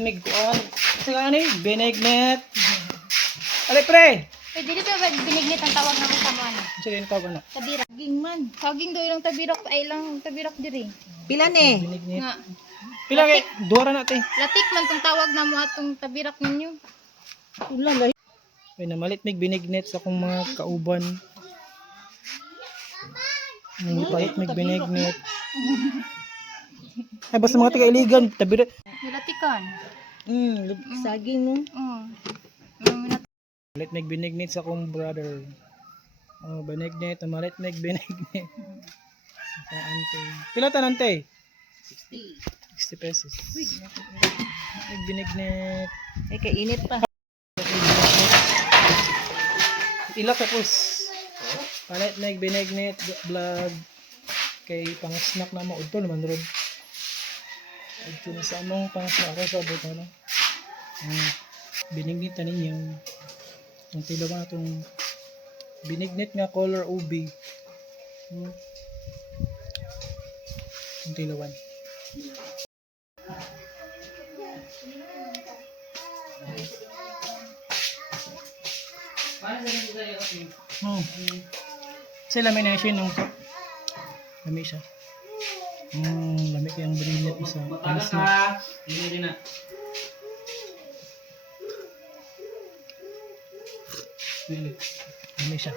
mig kuan. Sa ani, benignet. Ale pre. Pwede dito ba binignit ang tawag na mo sa mga ano? Sige ko ano. Tabirak. Saging man. Saging do ilang tabirak ay lang tabirak diri. Pila ni? Benignet. Nga. Pila kay duara na te. Latik man tong tawag na mo atong tabirak ninyo. Ulala. May namalit mig benignet sa akong mga kauban. Palit mig benignet. Ay basta mga taga iligan, tabira. Nilatikan. Saging no. Palit mig benignet sa akong brother. Oh, benignet, malit mig benignet. Sa ante. Pila ta nante? 60 pesos. Mig benignet. Ay kay init pa. Ila ka pus. Palit mig benignet vlog kay pang snack na mo udto naman ron. Ito na sa among pang snack sa buto no. Benignet na ninyo. Ang tilawan natong benignet nga color ubi. Ang tilawan. Sa lamination ng cup. Lami siya. Lami kayang benignet isa. Panas na. Lami siya.